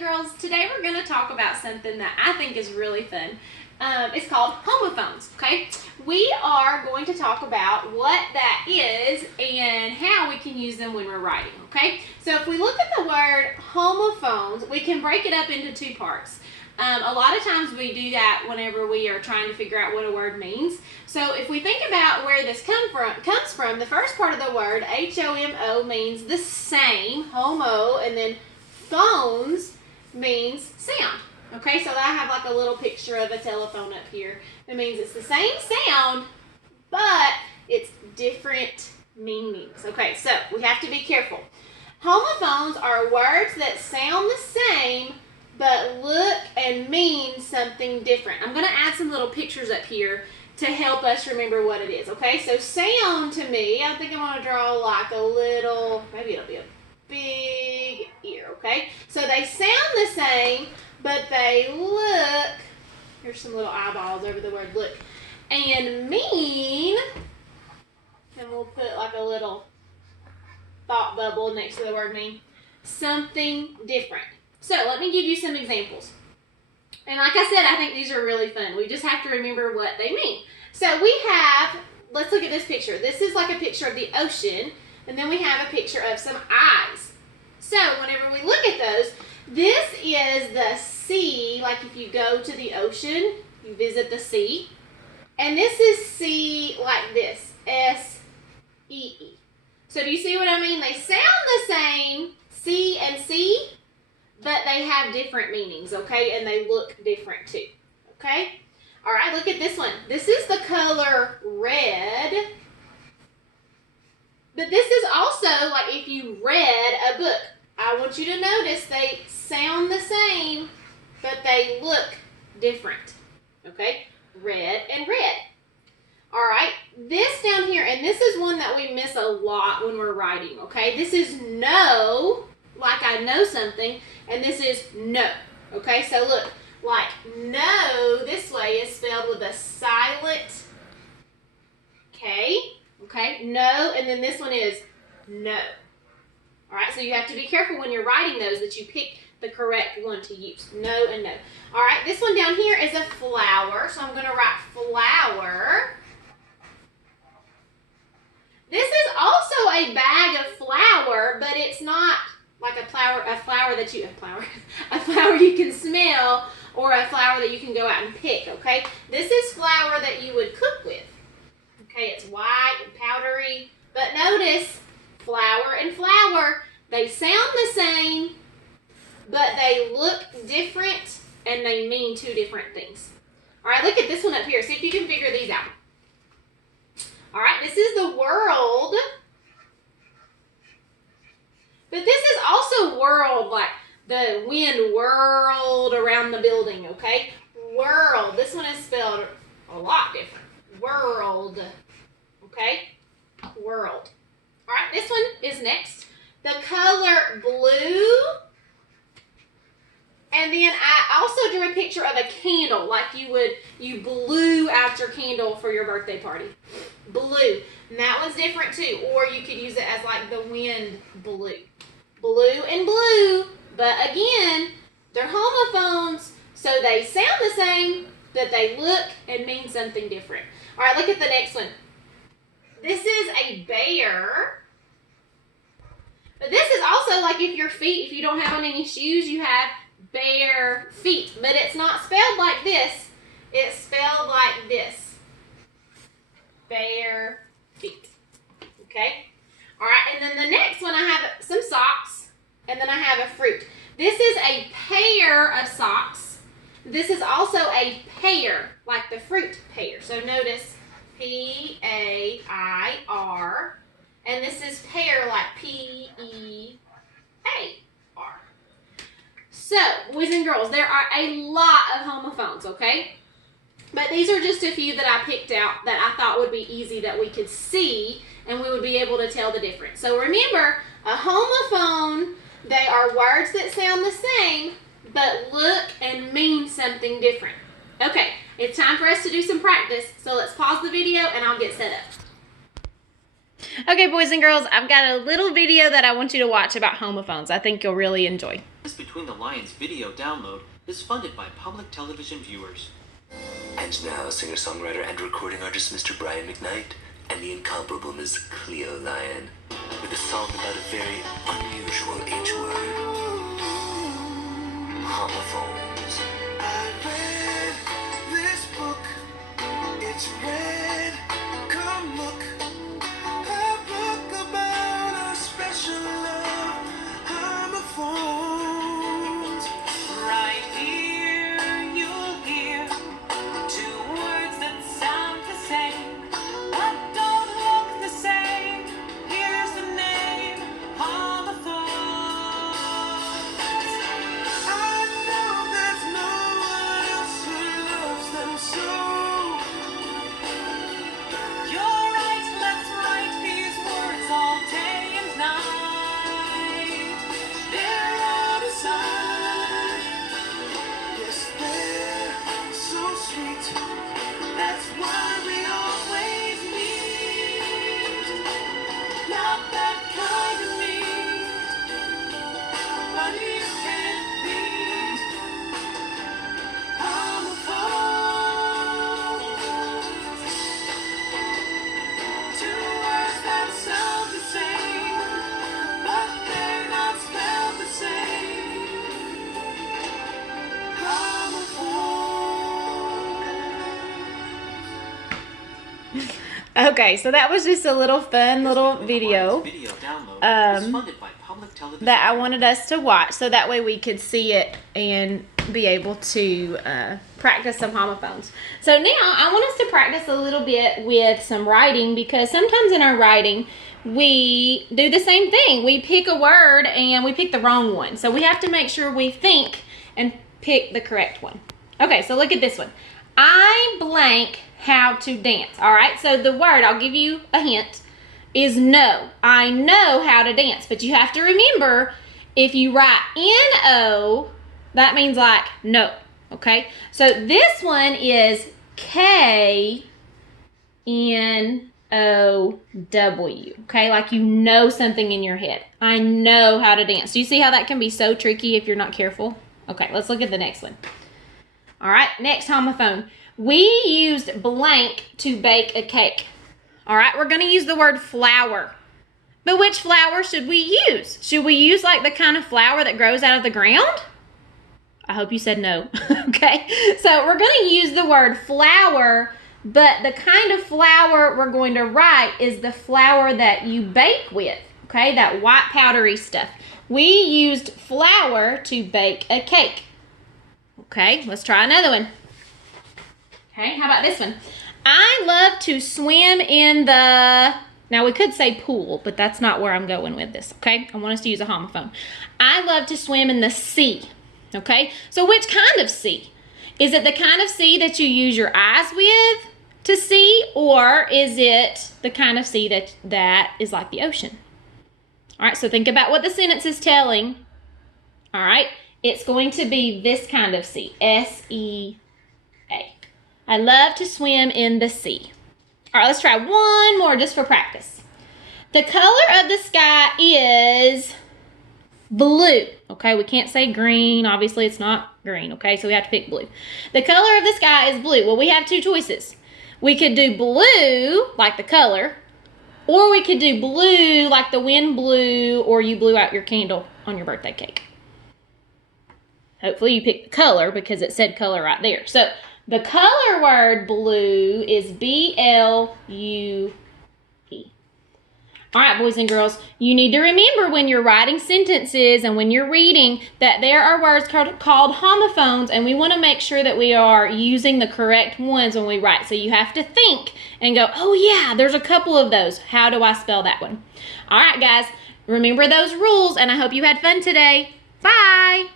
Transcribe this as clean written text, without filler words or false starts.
and girls, today we're going to talk about something that I think is really fun. It's called homophones, okay? We are going to talk about what that is and how we can use them when we're writing, okay? So if we look at the word homophones, we can break it up into two parts. A lot of times we do that whenever we are trying to figure out what a word means. So if we think about where this comes from, the first part of the word, H-O-M-O, means the same, homo, and then phones means sound. Okay, so I have like a little picture of a telephone up here. It means it's the same sound, but it's different meanings. Okay, so we have to be careful. Homophones are words that sound the same, but look and mean something different. I'm going to add some little pictures up here to help us remember what it is. Okay, so sound to me, I think I'm going to draw like a little, maybe it'll be a big ear, okay? So they sound the same, but they look, here's some little eyeballs over the word look, and mean, and we'll put like a little thought bubble next to the word mean, something different. So let me give you some examples. And like I said, I think these are really fun. We just have to remember what they mean. So we have, let's look at this picture. This is like a picture of the ocean, and then we have a picture of some eyes. So whenever we look at those, this is the sea, like if you go to the ocean, you visit the sea. And this is sea like this, S-E-E. So do you see what I mean? They sound the same, sea and sea, but they have different meanings, okay? And they look different too, okay? All right, look at this one. This is the color red. But this is also like if you read a book. I want you to notice they sound the same, but they look different, okay? Red and red. All right, this down here, and this is one that we miss a lot when we're writing, okay? This is know, like I know something, and this is no, okay? So look, like no this way is spelled with a silent K, okay? No, and then this one is no. All right, so you have to be careful when you're writing those that you pick the correct one to use. No and no. All right, this one down here is a flower, so I'm going to write flower. This is also a bag of flour, but it's not like a flower you can smell or a flower that you can go out and pick, okay? This is flour that you would cook with. Okay, it's white and powdery, but notice flour and flower, they sound the same, but they look different and they mean two different things. All right, look at this one up here. See if you can figure these out. All right, this is the world. But this is also world, like the wind whirled around the building, okay? World. This one is spelled a lot different. World. Okay? World. All right, this one is next. The color blue. And then I also drew a picture of a candle, like you blew out your candle for your birthday party. Blue. And that one's different too. Or you could use it as like the wind blew. Blue and blue. But again, they're homophones, so they sound the same, but they look and mean something different. All right, look at the next one. This is a bear. But this is also like if your feet, if you don't have on any shoes, you have bare feet. But it's not spelled like this. It's spelled like this. Bare feet. Okay? All right, and then the next one I have some socks, and then I have a fruit. This is a pair of socks. This is also a pear, like the fruit pear. So notice P-A-I-R. And this is pear, like P-E-A-R. So, boys and girls, there are a lot of homophones, okay? But these are just a few that I picked out that I thought would be easy that we could see and we would be able to tell the difference. So remember, a homophone, they are words that sound the same, but look and mean something different. Okay, it's time for us to do some practice, so let's pause the video and I'll get set up. Okay, boys and girls, I've got a little video that I want you to watch about homophones. I think you'll really enjoy. This Between the Lions video download is funded by public television viewers. And now, singer-songwriter and recording artist Mr. Brian McKnight and the incomparable Miss Cleo Lyon with a song about a very unusual H word. Homophones. I read this book. It's red. Come look. A book about a special love. Homophones. Right here you'll hear two words that sound the same, but don't look the same. Here's the name, homophones. I know there's no one else who loves them so. You're right, let's write these words all day and night. They're out of sight. Yes, they're so sweet. That's why we always meet. Not that kind of meet, but you can beat. Homophones. Two words that sound the same, but they're not spelled the same. Homophones. Okay, so that was just a little fun little video Video download is funded by public television. that I wanted us to watch so that way we could see it and be able to practice some homophones. So now I want us to practice a little bit with some writing, because sometimes in our writing we do the same thing. We pick a word and we pick the wrong one. So we have to make sure we think and pick the correct one. Okay, so look at this one. I blank how to dance. All right, so the word, I'll give you a hint, is know. I know how to dance, but you have to remember, if you write N-O, that means like no, okay? So this one is K-N-O-W, okay? Like you know something in your head. I know how to dance. Do you see how that can be so tricky if you're not careful? Okay, let's look at the next one. All right, next homophone. We used blank to bake a cake. All right, we're going to use the word flour. But which flour should we use? Should we use like the kind of flour that grows out of the ground? I hope you said no. Okay, so we're going to use the word flour, but the kind of flour we're going to write is the flour that you bake with, okay, that white powdery stuff. We used flour to bake a cake. Okay, let's try another one. Okay, how about this one? I love to swim in the, now we could say pool, but that's not where I'm going with this, okay? I want us to use a homophone. I love to swim in the sea, okay? So which kind of sea? Is it the kind of sea that you use your eyes with to see, or is it the kind of sea that is like the ocean? All right, so think about what the sentence is telling. All right, it's going to be this kind of sea, S-E-A. I love to swim in the sea. All right, let's try one more just for practice. The color of the sky is blue. Okay, we can't say green. Obviously, it's not green. Okay, so we have to pick blue. The color of the sky is blue. Well, we have two choices. We could do blue, like the color, or we could do blue like the wind blew or you blew out your candle on your birthday cake. Hopefully you picked the color because it said color right there. So the color word blue is B-L-U-E. All right, boys and girls, you need to remember when you're writing sentences and when you're reading that there are words called homophones, and we want to make sure that we are using the correct ones when we write. So you have to think and go, oh yeah, there's a couple of those. How do I spell that one? All right, guys, remember those rules, and I hope you had fun today. Bye.